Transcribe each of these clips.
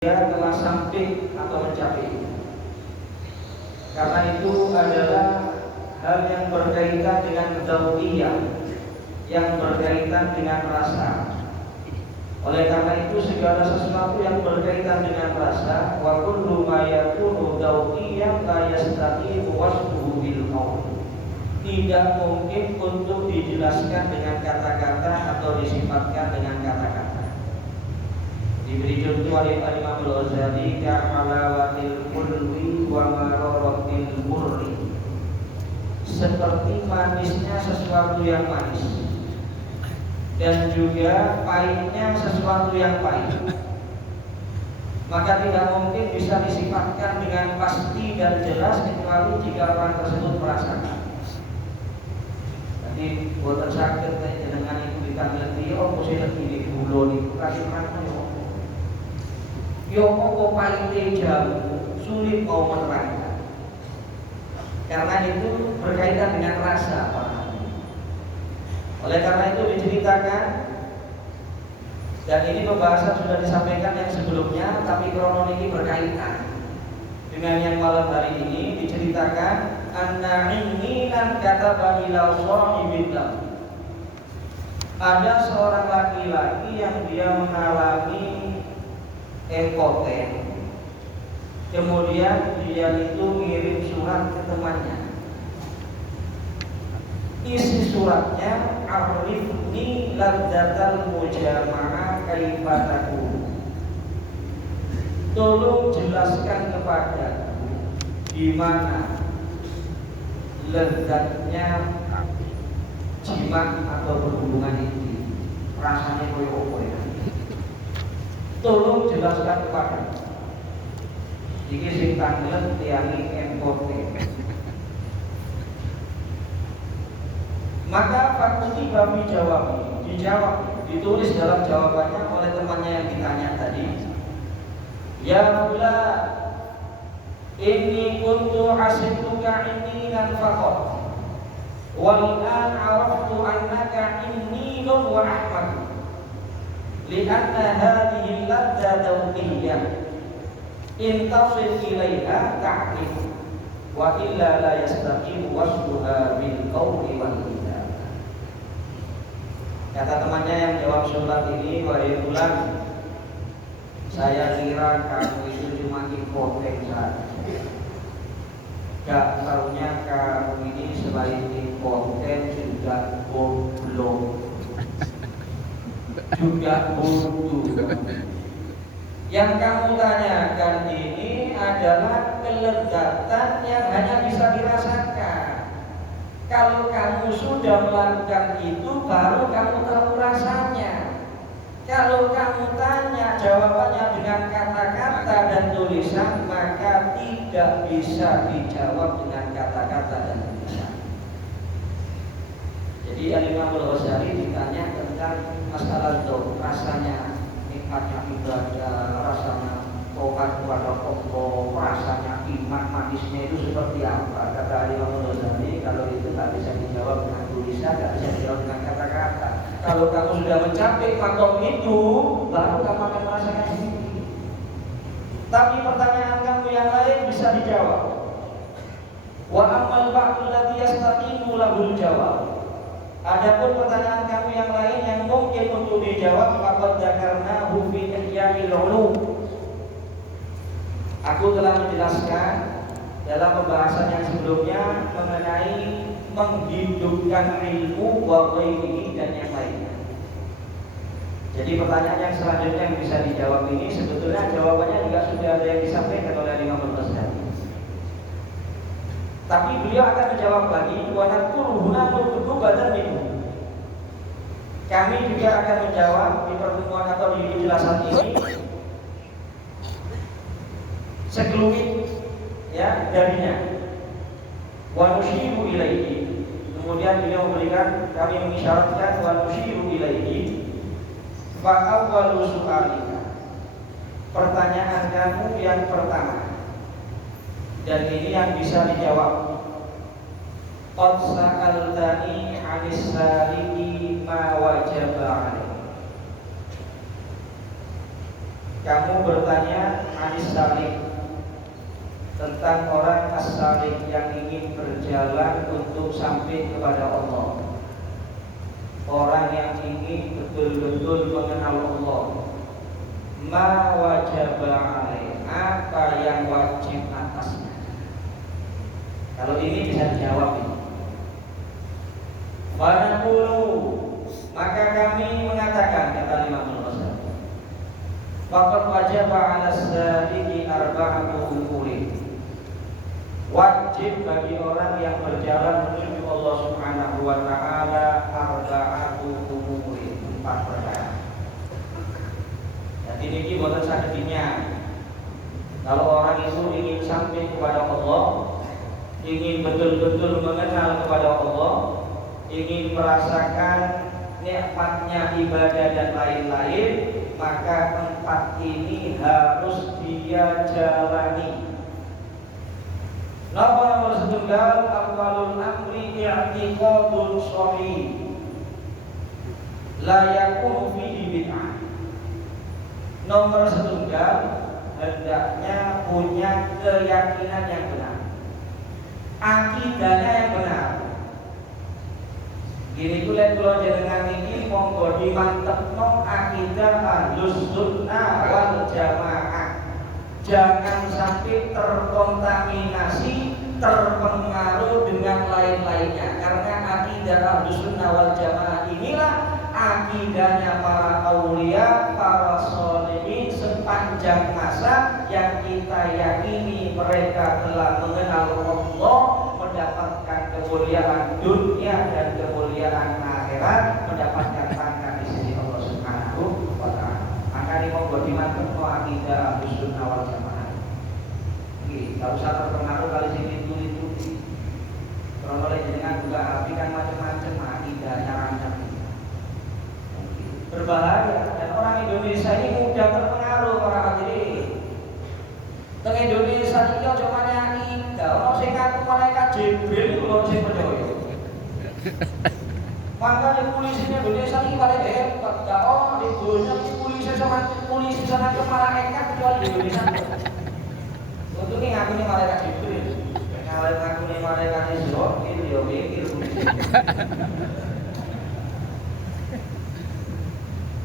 dia telah sampai atau mencapai. Karena itu adalah hal yang berkaitan dengan dzauqiyah, yang berkaitan dengan rasa. Oleh karena itu segala sesuatu yang berkaitan dengan rasa, wa kullu ma yakunu dzauqiyyan la yastaqimu wasfuhu bil qaul. Tidak mungkin untuk dijelaskan dengan kata-kata atau disifatkan dengan kata-kata. Diberi contoh oleh Imam Al-Ghazali ka'alawatil mulwi wa mararatil murri, seperti manisnya sesuatu yang manis dan juga pahitnya sesuatu yang pahit. Maka tidak mungkin bisa disifatkan dengan pasti dan jelas kecuali jika orang tersebut merasakan. Jadi buatan sakit dengan itu ditanggil dia, mesti lebih dulu itu kasih mana yo mau pahitnya jauh, sulit mau menerangkan. Karena itu berkaitan dengan rasa. Oleh karena itu diceritakan, dan ini pembahasan sudah disampaikan yang sebelumnya, tapi kronologi berkaitan dengan yang malam hari ini. Diceritakan anna inninan kataba ila sahibillah, ada seorang laki-laki yang dia mengalami impoten. Kemudian dia itu ngirim surat ke temannya. Isi suratnya, arifni ladzatal mujamaah kaifa takun. Tolong jelaskan kepadaku gimana lezatnya jima atau berhubungan itu. Rasanya koyo opo ya. Tolong jelaskan kepada iki sing tanglet tiangi empote. Maka fakuti bami dijawab, ditulis dalam jawabannya oleh temannya yang ditanya tadi. Ya pula inni kuntu hasibtuka inni dan faqat wal an araftu annaka inni wa ahmad. Lianna hadhihi ladza dzauqiyyah in tasil ilaiha ta'rif wa illa la yastaqimu wasfuha bil qawli wal kitab. Kata temannya yang jawab surat ini, wahai fulan, saya kira kamu itu cuma impoten saja. Gak tahunya kamu ini selain impoten juga goblok, juga buntu. Yang kamu tanyakan ini adalah kelezatan yang hanya bisa dirasakan. Kalau kamu sudah melakukan itu, baru kamu tahu rasanya. Kalau kamu tanya jawabannya dengan kata-kata dan tulisan, maka tidak bisa dijawab dengan kata-kata dan tulisan. Jadi Imam Al-Ghazali ditanya tentang masalah itu, rasanya nikmatnya ibadah, rasanya tobat kepada Allah, rasanya iman, manisnya itu seperti apa? Kata Imam Al-Ghazali, kalau itu tak bisa dijawab dengan tulisan, tak bisa dijawab dengan kata-kata. Kalau kamu sudah mencapai makom itu, baru kamu akan merasakan sendiri. Tapi pertanyaan kamu yang lain bisa dijawab. Wa ammal ba'dul ladzi yastaqimu lahul jawab. Adapun pertanyaan kamu yang lain yang mungkin untuk dijawab, faqad dzakarnahu fi ihya'il ulum. Aku telah menjelaskan dalam pembahasan yang sebelumnya mengenai menghidupkan ilmu wa ghairihi dan yang lainnya. Jadi pertanyaan yang selanjutnya yang bisa dijawab ini sebetulnya jawabannya juga sudah ada yang disampaikan oleh Imam Al-Ghazali. Tapi beliau akan menjawab lagi, wa nadkuruhuna nubatan minhu. Kami juga akan menjawab di pertemuan atau di penjelasan ini sekelumit ya darinya. Wa nushiru ilaihi. Kemudian beliau memberikan, kami mengisyaratkan wa nushiru ilaihi fa awwalu su'alika. Pertanyaan kamu yang pertama, dan ini yang bisa dijawab. Qad sa'altani 'anis saliki ma wajaba 'alaihi. kamu bertanya anis salik, tentang orang as-salik yang ingin berjalan untuk sampai kepada Allah. Orang yang ingin betul-betul mengenal Allah. Ma wajaba alaih, apa yang wajib atasnya. Kalau ini bisa dijawab ini. Fanaqulu, maka kami mengatakan, kata Imam Al-Ghazali, faqad wajaba 'ala as-saliki arba'atu umurin. Wajib bagi orang yang berjalan menuju Allah Subhanahu wa taala arba'atu umurin, 4 perkara. Jadi ini boten sakitinya. Kalau orang itu ingin sampai kepada Allah, ingin betul-betul mengenal kepada Allah, ingin merasakan nikmatnya ibadah dan lain-lain, maka 4 ini harus dia jalani. Nomor setunggal, awalul amri i'tiqadun shahih la yakunu fihi bid'ah. Nomor setunggal, hendaknya punya keyakinan yang benar, akidahnya yang benar. Gini kula jenengan iki monggo dimantepno akidah Ahlus Sunnah wal Jamaah. Jangan sampai terkontaminasi, terpengaruh dengan lain-lainnya. Karena akidah Ahlus Sunnah wal Jamaah inilah akidahnya para aulia, para sholihin sepanjang masa yang kita yakini mereka telah mengenal Allah, mendapatkan kemuliaan dunia dan kemuliaan akhirat, mendapatkan pangkat di sisi Allah Subhanahu wa taala. Maka ini mau dimantapno akidah Ahlus Sunnah wal Jamaah. Tidak usah terpengaruh kali sini itu. Kalau oleh jenengan juga api kan macam-macam akidahnya rancang. Berbahaya, dan orang Indonesia ini mudah terpengaruh para hadirin. Teng Indonesia iki aja meneh akidah, ono sing ngaku malaikat Jibril iku lho sing percaya. Makanya polisi Indonesia ini paling hebat. Gak ono di dunia ini polisi sama malaikat kecuali di Indonesia. Untungnya ngaku nih malaikat Jibril. Kalau ngaku nih malaikat Israel, ini dia mikir.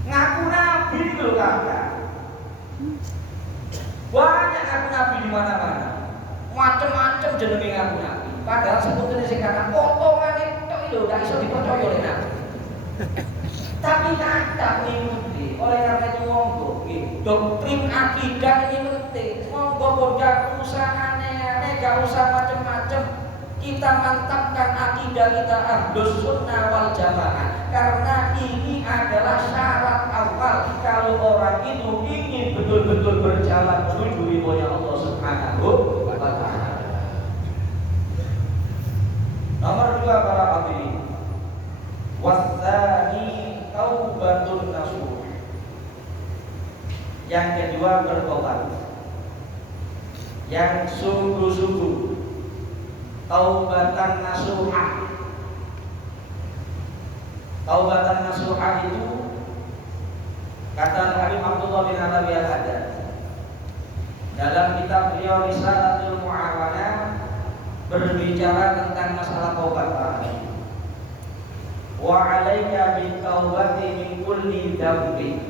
Ngaku nabi itu kakak. Banyak ngaku nabi di mana-mana. Macam-macam jenenge ngaku nabi. Padahal sebetulnya sing kakak potongan itu udah iso dipercaya oleh nabi. Tapi ada mengikuti. Oleh karena itu monggo, doktrin akidah ini penting. Monggo gak usah aneh-aneh, gak usah macam-macam. Kita mantapkan akidah kita Ahlus Sunnah wal Jamaah. Karena ini adalah syarat awal kalau orang itu ingin betul-betul berjalan menuju ridhonya Allah Subhanahu wa taala. Nomor 2 para hadirin. Wasani taubatun nasuh. Yang kedua bertobat. Yang sungguh-sungguh. Taubatan nasuhah. Taubatan nasuhah itu kata Habib Abdullah bin Alawi Al-Haddad dalam kitab beliau Risalatul Mu'awanah berbicara tentang masalah taubat. Wa 'alaika bit-taubati min kulli dzambin.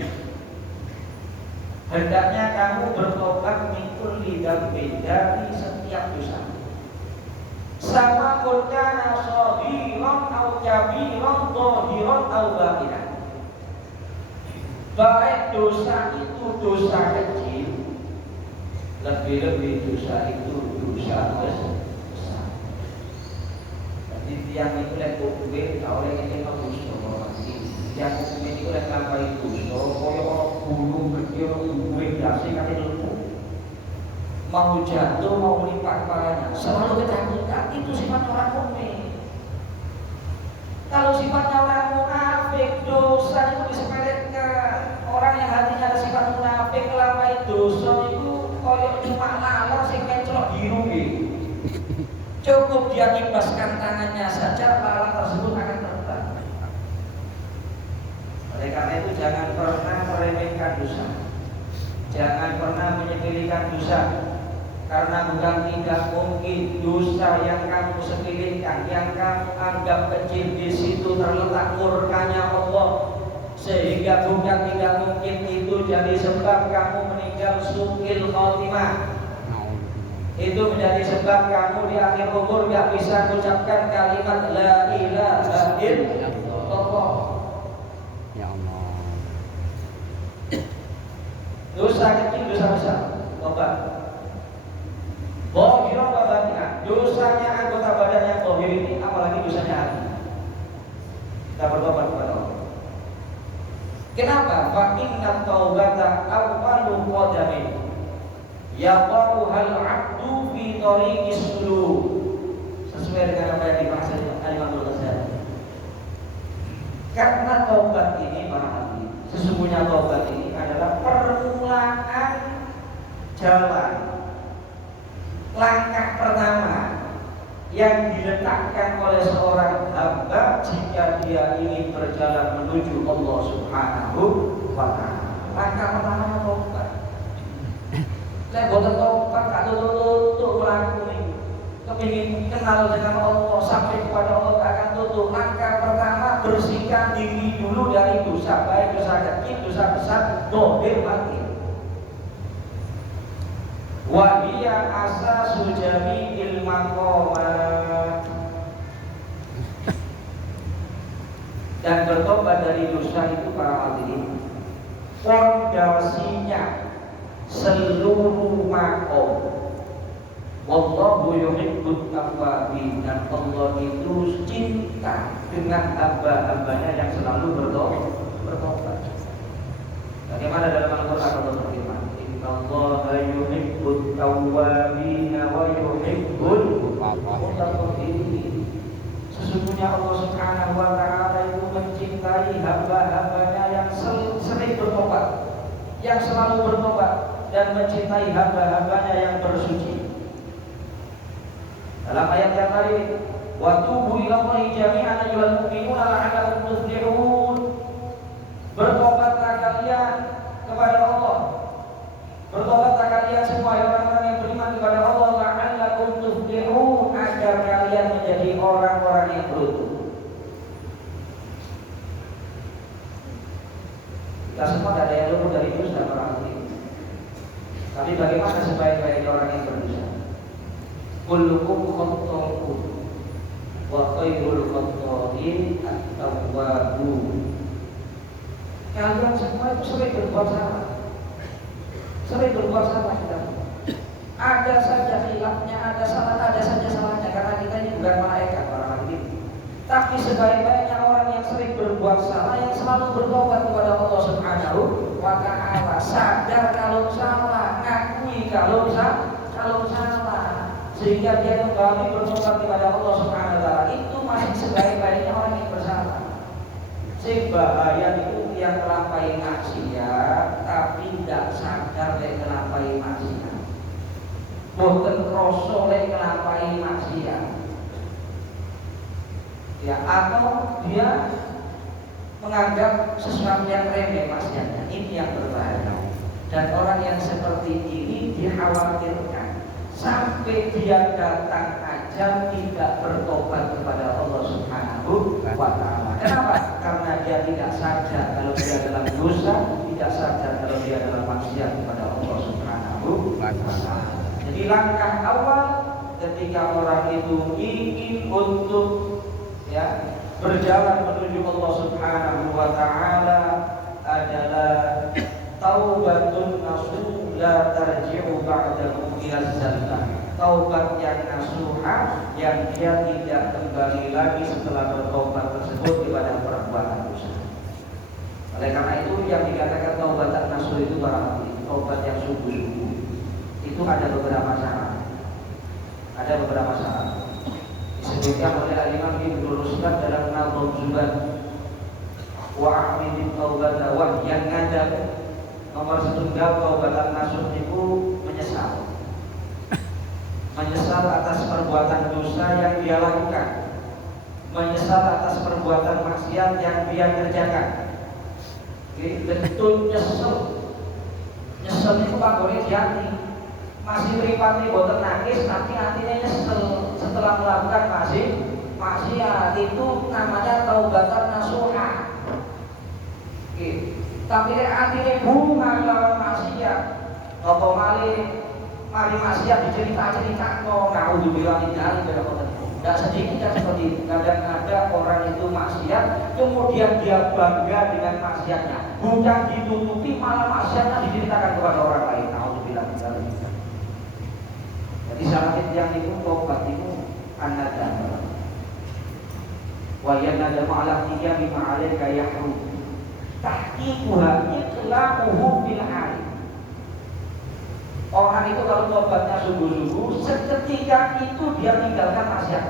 Hendaknya kamu bertobat min kulli dzambin, dari setiap dosa. Sama kana shahiran au kabiran dhahiran au batinan. Baik dosa itu dosa kecil, lebih-lebih dosa itu dosa besar. Jadi tiang itu lek kuwe oleh ini bagus informasi. Tiang kuwe itu lek lampai dosa, koyo ono gunung gede ono kuwe dasi kate lumpuh. Mau jatuh, mau melipat kepalanya, selalu ketakutan. Itu sifat orang mukmin. Kalau sifatnya orang munafik, dosa itu disepelekan. Orang yang hatinya ada sifat munafik, melampai dosa itu koyok cuma lalat sing kenclok biru. Cukup dia kibaskan tangannya saja, lalat tersebut akan terbang. Oleh karena itu jangan pernah meremehkan dosa. Jangan pernah menyepelekan dosa, karena bukan tidak mungkin dosa yang kamu sepelekan, yang kamu anggap kecil, di situ terletak murkanya Allah, sehingga bukan tidak mungkin itu jadi sebab kamu meninggal su'il khotimah. Itu menjadi sebab kamu di akhir umur gak bisa mengucapkan kalimat la ilaha illallah. Ya Allah. Dosa kecil, dosa besar, tobat. Bohirah wa batinah. Dosanya anggota badan yang bohir ini, apalagi dosanya hati. Kita bertobat kepada Allah. Kenapa? Fa inna taubata awwalu qadamin yaqauhal 'abdu fi tariqis suluk. Sesuai dengan apa yang dibahas oleh Al-Imam Al-Ghazali. Karena taubat ini para hadirin, sesungguhnya taubat ini adalah permulaan jalan, langkah pertama yang diletakkan oleh seorang hamba jika dia ingin berjalan menuju Allah Subhanahu wa ta'ala. Langkah pertama taubat. Lek boten taubat gak tutup melakukan, kepingin kenal dengan Allah, sampai kepada Allah gak akan tutup. Langkah pertama, bersihkan diri dulu dari dosa, baik dosa kecil, dosa besar, dohir batin. Wa hiya asasu jami'il maqamat. Dan bertobat dari dosa itu para hadirin, fondasinya seluruh makom. Wallahu yuhibbut tawwabin, dan Allah itu cinta dengan hamba-hambanya yang selalu bertobat. Bagaimana dalam Al-Quran Allah berfirman, Innallaha yuhibbut tawwabin wa yuhibbul mutatahhirin. Sesungguhnya Allah Subhanahu wa ta'ala itu mencintai hamba-hambanya yang sering bertobat, yang selalu bertobat, dan mencintai hamba-hambanya yang bersuci. Dalam ayat yang tadi, wa tubu ilallahi jami'an ayyuhal mu'minuna la'allakum tuflihun. Bertobatlah kalian kepada Allah. Bertobatlah kalian semua orang-orang yang beriman kepada Allah, la'allakum tuflihun, agar kalian menjadi orang-orang yang beruntung. Kita semua tidak ada yang luput dari dosa para hadirin. Tapi bagaimana sebaik-baiknya orang yang berdosa? Kullukum khata'un wa khairul khata'in at-tawwabun. Kalian semua itu sering berbuat salah. Sering berbuat salah kita. Ada saja khilafnya, ada saja salahnya, karena kita ini bukan malaikat para hadirin. Tapi sebaik-baiknya orang yang sering berbuat salah, yang selalu bertobat kepada Allah Subhanahu wa ta'ala, sadar kalau salah, ngakui kalau salah, sehingga dia kembali bertobat kepada Allah Subhanahu wa ta'ala. Itu masih sebaik-baiknya orang yang bersalah. Bahaya itu yang melampaui maksiat tapi tidak sadar lek melampaui maksiat. Boten krasa lek melampaui maksiat. Ya, atau dia menganggap sesuatu yang remeh maksiatnya. Ini yang berbahaya. Dan orang yang seperti ini dikhawatirkan sampai dia datang ajal tidak bertobat kepada Allah Subhanahu wa ta'ala. Kenapa? Karena dia tidak sadar kalau dia dalam dosa, tidak sadar kalau dia dalam maksiat kepada Allah Subhanahu wa ta'ala. Jadi langkah awal ketika orang itu ingin untuk berjalan menuju Allah Subhanahu wa ta'ala adalah taubatun nasuh la tarji'u ba'dahu ila zalzah. Taubat yang nasuha, yang dia tidak kembali lagi setelah bertobat tersebut kepada perbuatan dosa. Oleh karena itu yang dikatakan taubatan nasuh itu taubat yang sungguh-sungguh. Itu ada beberapa syarat. Ada beberapa syarat. Disebutkan oleh Al-Imam Ibnu Ruslan dalam Nazm Zubat. Wa a'midit taubata wa yang ngajak. Nomor setunggal taubatan nasuh itu menyesal atas perbuatan dosa yang dia lakukan, menyesal atas perbuatan maksiat yang dia kerjakan. Betul Nyesel itu panggone diati. Masih mripate boten nangis tapi hatinya nyesel setelah melakukan maksiat itu namanya taubatan nasuha. Tapi nek atine bunga lawan maksiat, apa mari maksiat dicerita-ceritakan, naudzubillah min dzalik. Tidak sedikit yang seperti itu. Kadang-kadang orang itu maksiat, kemudian dia bangga dengan maksiatnya. Bukan ditutupi, malah maksiatnya diceritakan kepada orang lain. Naudzubillah min dzalik. Jadi syarat yang itu tobat itu an-nadam. Wa yanadamu ala qiyami ma'alaika yahrum. Tahqiquha iqlaquhu bil hal. Orang itu kalau tobatnya sungguh-sungguh, seketika itu dia tinggalkan maksiat.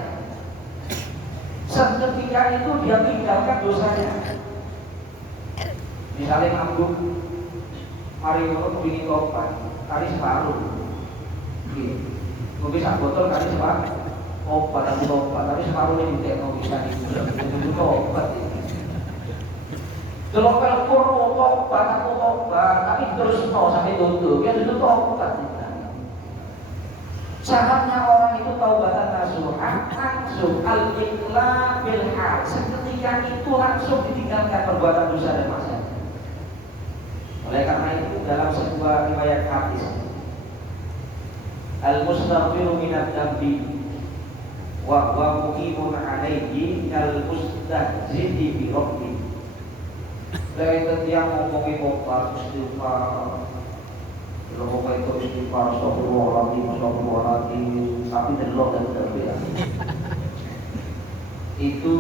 Seketika itu dia tinggalkan dosanya. Misalnya mabuk, mari ngono kepingin tobat, kali separuh. Mungkin sak botol kali separuh. Obat atau tobat, tapi separuh ini tidak mau bisa itu tobat. Kalau pelpur tobat atau tobat, tapi terus mau sampai tutup, ya itu tobat. Syaratnya orang itu taubatan nasuha, langsung al-iqla bil hal. Seketika itu langsung ditinggalkan perbuatan dosa dan maksiat. Oleh karena itu dalam sebuah riwayat hadis, al-mustaghfiru minad dambi wa huwa muqimun alaihi al-mustahzidi bi rabbi. Lain yang ngomongin tobat istighfar, kalau ngomongin itu istighfar, astagfirullahaladzim, tapi delok dan berbeda. Itu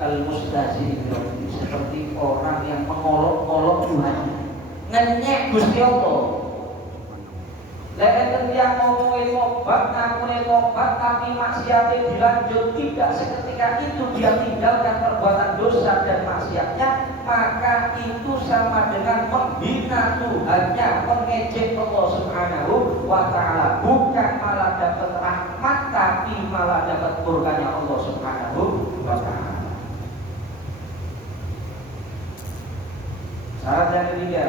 al-mustahzi seperti orang yang mengolok-olok Tuhan, ngenyek Gusti Allah. Lain yang ngomongin tobat, ngomongin tobat, tapi maksiatnya dilanjut, tidak seketika itu dia tinggalkan perbuatan dosa dan maksiatnya, maka itu sama dengan menghina Tuhannya, mengejek Allah Subhanahu wa ta'ala. Bukan malah dapat rahmat, tapi malah dapat murkanya Allah Subhanahu wa ta'ala. Syarat yang ketiga,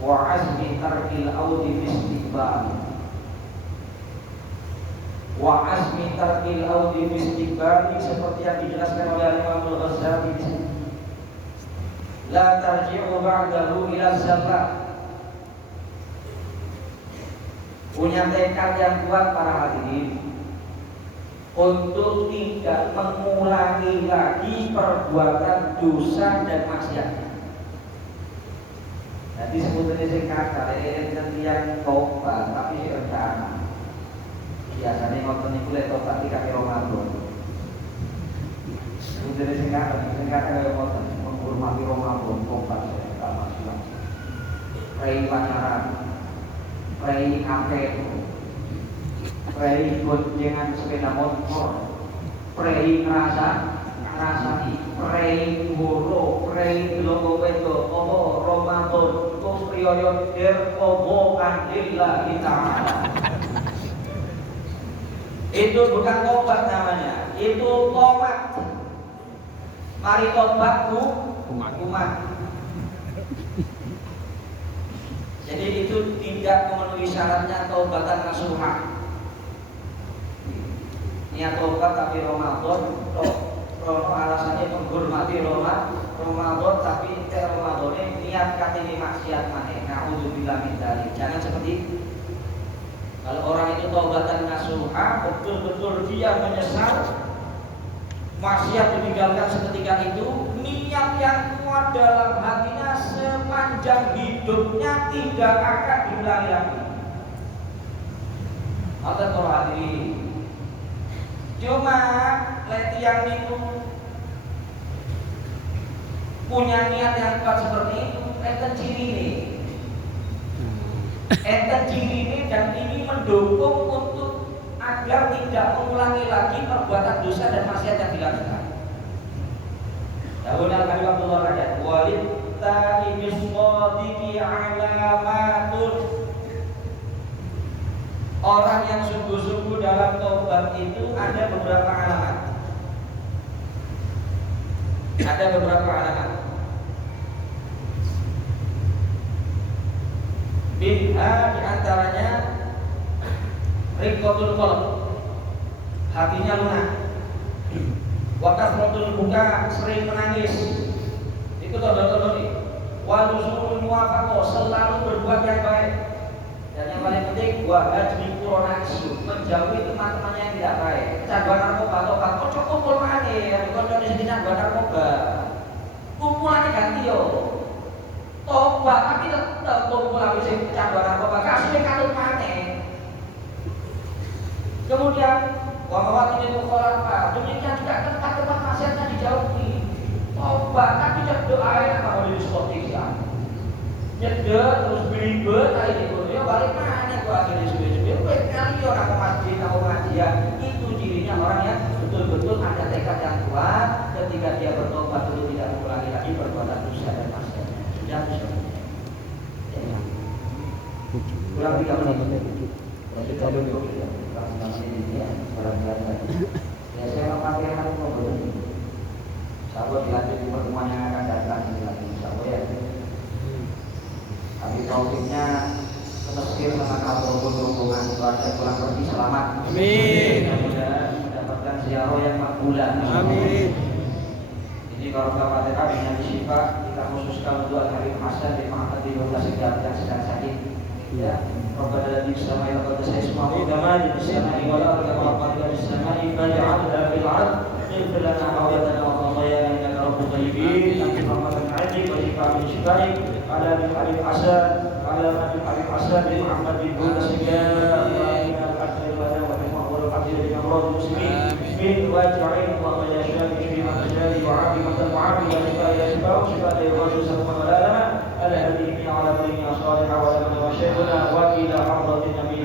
wa azmi tarkil audi istiqbal. Wa azmi tarkil audi istiqbal seperti yang dijelaskan oleh Imam Al-Ghazali di sini. La tarji'u ba'dahu ila salat. Punya tekad yang kuat para hadirin untuk tidak mengulangi lagi perbuatan dosa dan maksiat. Jadi sebetulnya sing kakak yang tobat tapi si rencana. Biasanya ngoten niku lek tobat iki kaki Ramadan. Sebetulnya sing kakak kaya ngoten menghormati Ramadan tobat saya masalah. Prei pacaran, prei angket, prei goncengan sepeda motor, prei ngrasani, prei guru, prei logo wedo, apa Ramadan kok priyo derkobokan lillahi ta'ala. Itu bukan tobat namanya, itu tobat. Mari tobatku umat. Jadi itu tidak memenuhi syaratnya taubatan nasuha. Niat tobat tapi Ramadan, alasannya menghormati Ramadan tapi Ramadannya niat katini maksiat maneh. Naudzubillah min dzalik. Jangan seperti itu. Kalau orang itu taubatan nasuha, betul-betul dia menyesal, maksiat ditinggalkan seketika itu, niat yang kuat dalam hatinya sepanjang hidupnya tidak akan diulangi lagi. Maka kalau hadirin, cuma leti yang itu punya niat yang kuat seperti itu, enten ciri ini dan ini mendukung untuk agar tidak mengulangi lagi perbuatan dosa dan maksiat yang dilakukan. Dahulu kali Abdullah ayat walid ta'ibis shadiqi alamatun. Orang yang sungguh-sungguh dalam tobat itu ada beberapa alamat. Minha diantaranya riqatul qalb, hatinya lunak. Wa kasratul buka, sering menangis. Itu tanda-tanda nih. Wa nuzulul muwafaqah, selalu berbuat yang baik. Dan yang paling penting wa hajmi quranasu, menjauhi teman-teman yang tidak baik. Canduan narkoba atau kocok kumpul maneh, ya kocok di sini canduan narkoba. Kumpulannya ganti yo. Tobat tapi tetap kumpulan sing canduan narkoba kasih katut maneh. Kemudian wa mawatin mukhalafah, demikian juga tempat-tempat maksiatnya dijauhi. Tobat tapi doa yang kamu di diskotika. Nyedot terus beribet kali itu dia balik mana gua akhirnya suwe-suwe kali orang mau masjid atau pengajian itu cirinya orang yang betul-betul ada tekad yang kuat ketika dia bertobat itu tidak mengulangi lagi perbuatan dosa dan maksiat sudah ya. Kurang 3 menit kita dulu ya barangkali ya saya mau pakai hati ngobrol sahabat dilanjut di pertemuan yang akan datang lagi sahabat ya. Tapi taufiknya ke Mesir sama kabur rombongan keluarga pulang pergi selamat. Amin. Mudah-mudahan mendapatkan ziarah yang makbulah. Amin. Ini kalau Fatihah kami yang Syifa kita khususkan untuk Al-Karim Hasan di Mahat di 12 yang sedang sakit. Ya, Rabbana ladzi samai wa qad sa'ismahu kama di samai wa la kama qad di samai faj'al bil 'adl اغفر لنا حوائجنا وخطايانا انك رب طيبين انت رحمة عندك وشفاء من شفائك على بالحبيب حسن على ما بالحبيب حسن بمحمد بن سجاد وإلى الحق لنا وحفظه والقدير بأمراض المسلمين من واجعين اللهم يا شافي في الرجال وعافي من المعافي وشفاء يا شفاء وشفاء للرجل سلم ولا لنا على هديه على دين صالحا ولنا وشيخنا وكيل حضرة النبي